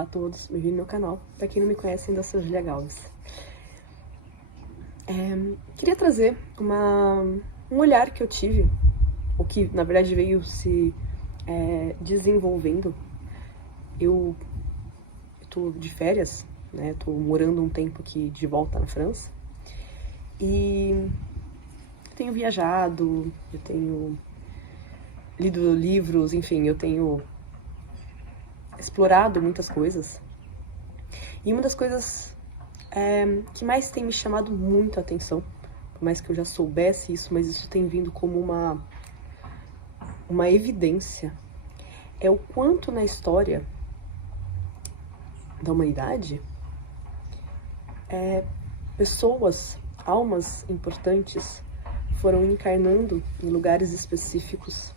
Olá a todos, bem-vindo ao meu canal. Pra quem não me conhece, ainda sou Julia Galves. Queria trazer um olhar que eu tive, o que na verdade veio se desenvolvendo. Eu tô de férias, né? Tô morando um tempo aqui de volta na França. E tenho viajado, eu tenho lido livros, enfim, eu tenho explorado muitas coisas. E uma das coisas que mais tem me chamado muito a atenção, por mais que eu já soubesse isso, mas isso tem vindo como uma evidência, é o quanto na história da humanidade pessoas, almas importantes foram encarnando em lugares específicos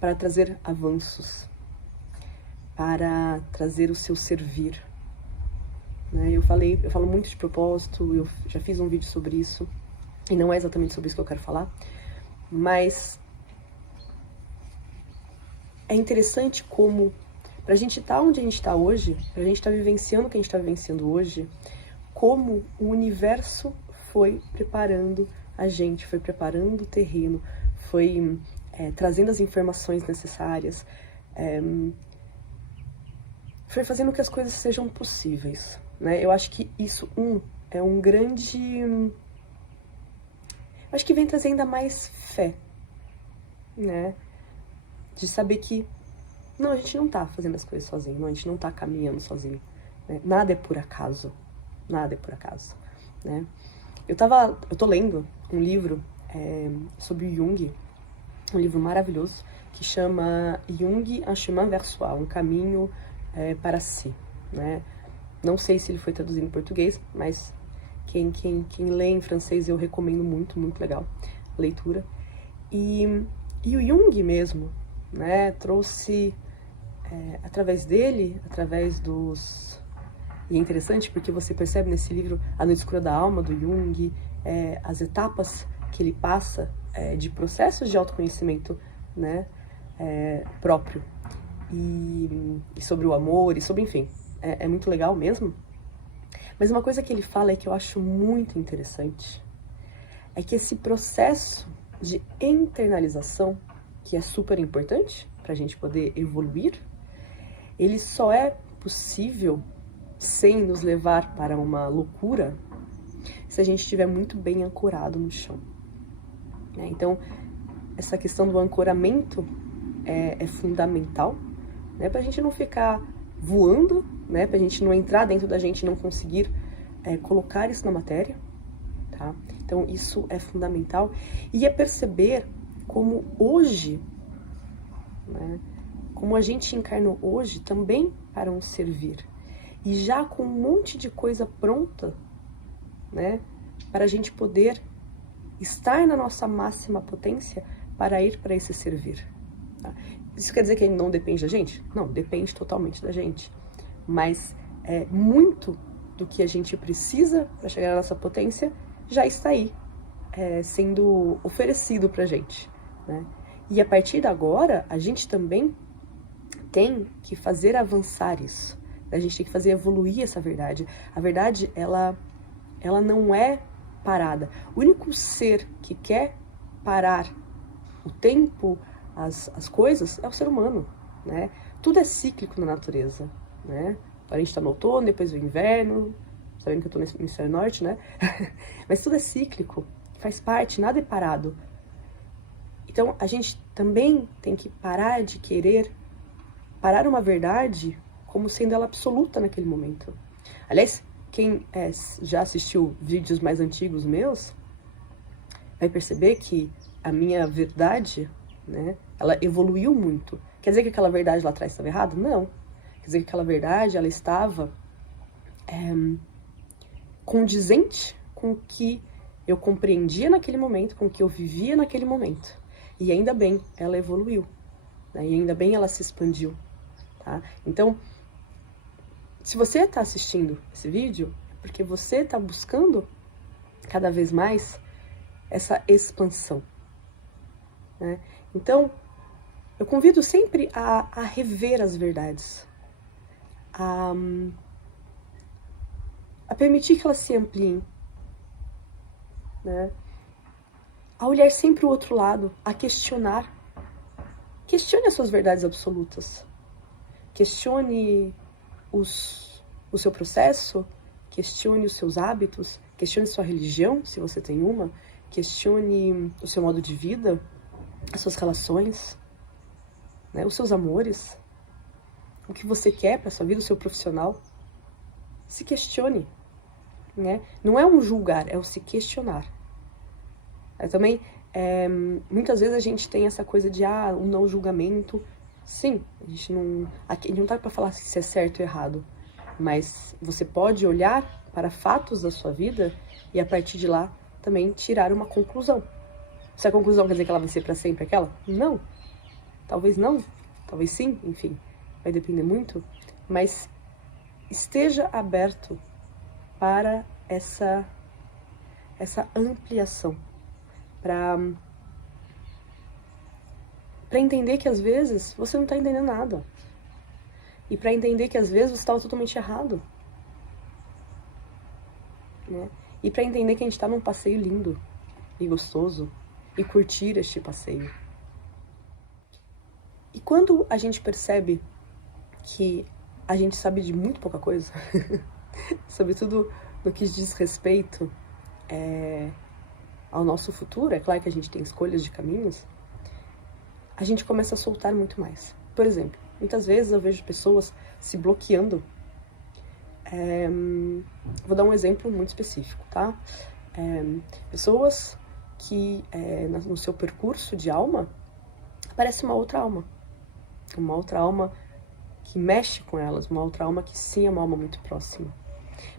para trazer avanços, para trazer o seu servir. Eu falo muito de propósito, eu já fiz um vídeo sobre isso, e não é exatamente sobre isso que eu quero falar, mas é interessante como, pra gente estar onde a gente está hoje, pra gente estar vivenciando o que a gente está vivenciando hoje, como o universo foi preparando a gente, foi preparando o terreno, foi trazendo as informações necessárias, foi fazendo que as coisas sejam possíveis. Eu acho que isso é um grande... Eu acho que vem trazer ainda mais fé, de saber que não, a gente não tá fazendo as coisas sozinho, não, a gente não tá caminhando sozinho, nada é por acaso, nada é por acaso, Eu tô lendo um livro sobre Jung, um livro maravilhoso, que chama Jung, un chemin vers soi, um caminho para si, Não sei se ele foi traduzido em português, mas quem lê em francês eu recomendo muito, muito legal a leitura. E o Jung mesmo, trouxe através dele, através dos... E é interessante porque você percebe nesse livro A Noite Escura da Alma, do Jung, as etapas que ele passa de processos de autoconhecimento próprio. E sobre o amor, e sobre, enfim, é muito legal mesmo. Mas uma coisa que ele fala que eu acho muito interessante é que esse processo de internalização, que é super importante para a gente poder evoluir, ele só é possível sem nos levar para uma loucura se a gente estiver muito bem ancorado no chão. Então, essa questão do ancoramento é fundamental, para a gente não ficar voando, para a gente não entrar dentro da gente e não conseguir colocar isso na matéria, tá? Então, isso é fundamental. E é perceber como hoje, como a gente encarnou hoje também para um servir. E já com um monte de coisa pronta, para a gente poder estar na nossa máxima potência para ir para esse servir. Tá? Isso quer dizer que ele não depende da gente? Não, depende totalmente da gente. Mas muito do que a gente precisa para chegar na nossa potência já está aí, sendo oferecido para a gente. E a partir de agora, a gente também tem que fazer avançar isso. A gente tem que fazer evoluir essa verdade. A verdade, ela não é parada. O único ser que quer parar o tempo, as coisas, é o ser humano, Tudo é cíclico na natureza, Agora a gente tá no outono, depois o inverno, sabendo que eu tô no hemisfério norte, Mas tudo é cíclico, faz parte, nada é parado. Então, a gente também tem que parar de querer parar uma verdade como sendo ela absoluta naquele momento. Aliás, quem já assistiu vídeos mais antigos meus, vai perceber que a minha verdade, ela evoluiu muito. Quer dizer que aquela verdade lá atrás estava errada? Não. Quer dizer que aquela verdade, ela estava condizente com o que eu compreendia naquele momento, com o que eu vivia naquele momento. E ainda bem, ela evoluiu. E ainda bem ela se expandiu. Tá? Então, se você está assistindo esse vídeo, é porque você está buscando cada vez mais essa expansão. Então, eu convido sempre a rever as verdades. a permitir que elas se ampliem, né? A olhar sempre o outro lado, a questionar. Questione as suas verdades absolutas. Questione o seu processo, questione os seus hábitos, questione sua religião, se você tem uma, questione o seu modo de vida, as suas relações, né, os seus amores, o que você quer para sua vida, o seu profissional. Se questione, né? Não é um julgar, é o se questionar. Também, muitas vezes a gente tem essa coisa de, um não julgamento. Sim, a gente não tá para falar se é certo ou errado, mas você pode olhar para fatos da sua vida e a partir de lá também tirar uma conclusão. Se a conclusão quer dizer que ela vai ser para sempre aquela? Não. Talvez não, talvez sim, enfim, vai depender muito, mas esteja aberto para essa ampliação, para entender que às vezes você não está entendendo nada. E para entender que às vezes você estava totalmente errado. Né? E para entender que a gente está num passeio lindo e gostoso e curtir este passeio. E quando a gente percebe que a gente sabe de muito pouca coisa, sobretudo no que diz respeito ao nosso futuro, é claro que a gente tem escolhas de caminhos, a gente começa a soltar muito mais. Por exemplo, muitas vezes eu vejo pessoas se bloqueando. Vou dar um exemplo muito específico, tá? Pessoas que no seu percurso de alma aparece uma outra alma que mexe com elas, uma outra alma que sim é uma alma muito próxima,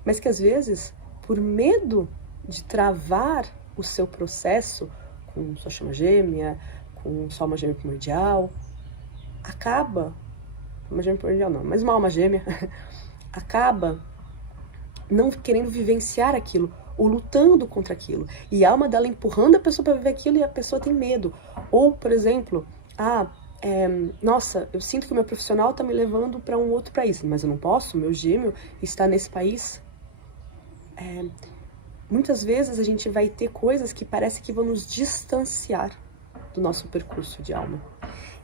mas que às vezes, por medo de travar o seu processo com sua chama gêmea, com sua alma gêmea primordial, uma gêmea primordial não, mas uma alma gêmea, acaba não querendo vivenciar aquilo, ou lutando contra aquilo, e a alma dela empurrando a pessoa para viver aquilo e a pessoa tem medo. Ou, por exemplo, nossa, eu sinto que o meu profissional está me levando para um outro país, mas eu não posso, meu gêmeo está nesse país. Muitas vezes a gente vai ter coisas que parece que vão nos distanciar do nosso percurso de alma.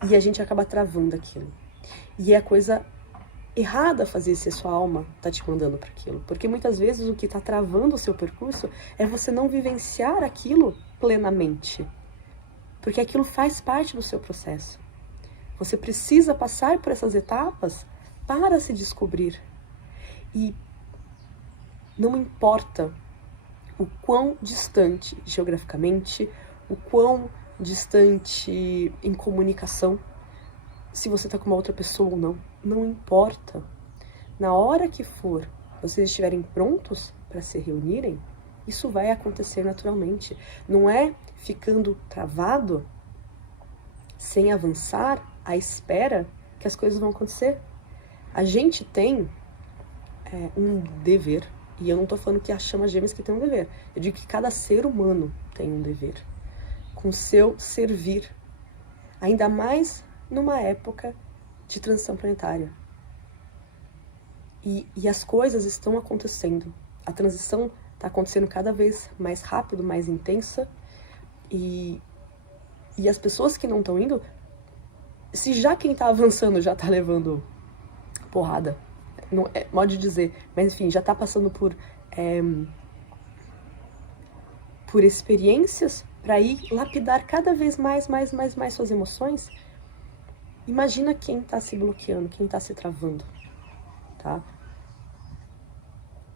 E a gente acaba travando aquilo. E é coisa errada fazer se a sua alma está te mandando para aquilo. Porque muitas vezes o que está travando o seu percurso é você não vivenciar aquilo plenamente. Porque aquilo faz parte do seu processo. Você precisa passar por essas etapas para se descobrir. E não importa o quão distante geograficamente, o quão distante em comunicação, se você está com uma outra pessoa ou não, não importa. Na hora que for, vocês estiverem prontos para se reunirem, isso vai acontecer naturalmente. Não é ficando travado, sem avançar, à espera que as coisas vão acontecer. A gente tem um dever, e eu não estou falando que a chama gêmeas que tem um dever. Eu digo que cada ser humano tem um dever com o seu servir. Ainda mais numa época de transição planetária. E as coisas estão acontecendo. A transição está acontecendo cada vez mais rápido, mais intensa. E as pessoas que não estão indo, se já quem está avançando já está levando porrada, não é modo de dizer, mas enfim, já está passando por experiências para ir lapidar cada vez mais suas emoções. Imagina quem está se bloqueando, quem está se travando, tá?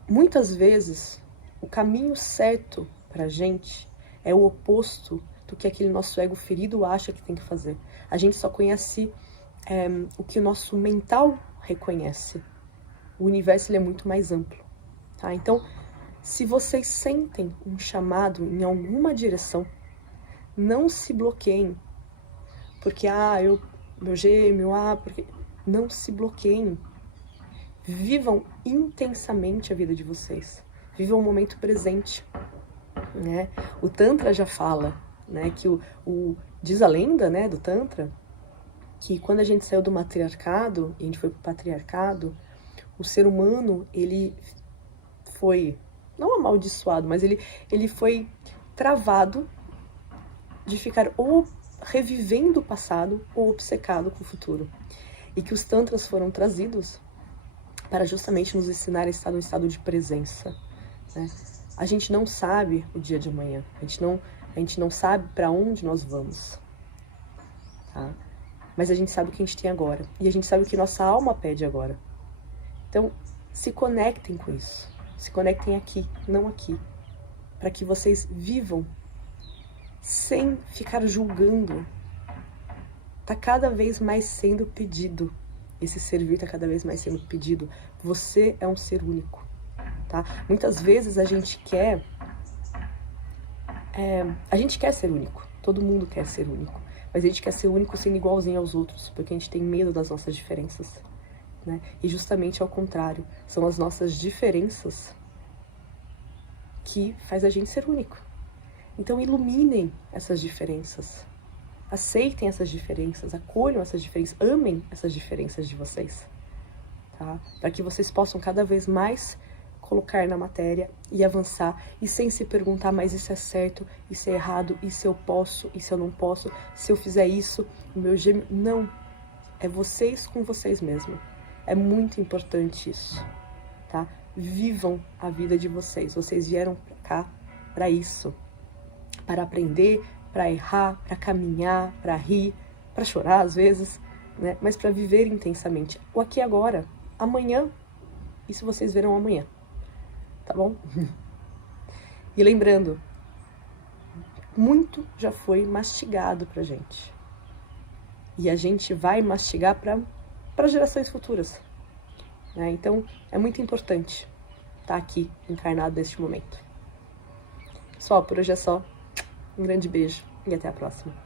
Muitas vezes, o caminho certo pra gente é o oposto do que aquele nosso ego ferido acha que tem que fazer. A gente só conhece o que o nosso mental reconhece. O universo ele é muito mais amplo, tá? Então, se vocês sentem um chamado em alguma direção, não se bloqueiem. Porque, meu gêmeo, porque... Não se bloqueiem. Vivam intensamente a vida de vocês. Vivam o momento presente. Né? O Tantra já fala, né, que diz a lenda, né, do Tantra, que quando a gente saiu do matriarcado e a gente foi pro patriarcado, O ser humano, ele foi, não amaldiçoado, mas ele foi travado de ficar ou revivendo o passado ou obcecado com o futuro. E que os tantras foram trazidos para justamente nos ensinar a estar no estado de presença, né? A gente não sabe o dia de amanhã, a gente não sabe para onde nós vamos, tá? Mas a gente sabe o que a gente tem agora, e a gente sabe o que nossa alma pede agora. Então, se conectem com isso, se conectem aqui, não aqui, para que vocês vivam sem ficar julgando. Tá cada vez mais sendo pedido, esse servir tá cada vez mais sendo pedido. Você é um ser único, tá? Muitas vezes a gente quer ser único, todo mundo quer ser único, mas a gente quer ser único sendo igualzinho aos outros, porque a gente tem medo das nossas diferenças, né? E justamente ao contrário, são as nossas diferenças que faz a gente ser único. Então iluminem essas diferenças, aceitem essas diferenças, acolham essas diferenças, amem essas diferenças de vocês, tá? Para que vocês possam cada vez mais colocar na matéria e avançar, e sem se perguntar, mas isso é certo, isso é errado, e se eu posso, e se eu não posso, se eu fizer isso, o meu gêmeo... Não, é vocês com vocês mesmos. É muito importante isso, tá? Vivam a vida de vocês, vocês vieram pra cá para isso, para aprender, para errar, para caminhar, para rir, para chorar às vezes, né? Mas para viver intensamente, o aqui e agora, amanhã, isso vocês verão amanhã. Tá bom? E lembrando, muito já foi mastigado pra gente. E a gente vai mastigar para gerações futuras, né? Então, é muito importante estar aqui, encarnado neste momento. Pessoal, por hoje é só. Um grande beijo e até a próxima.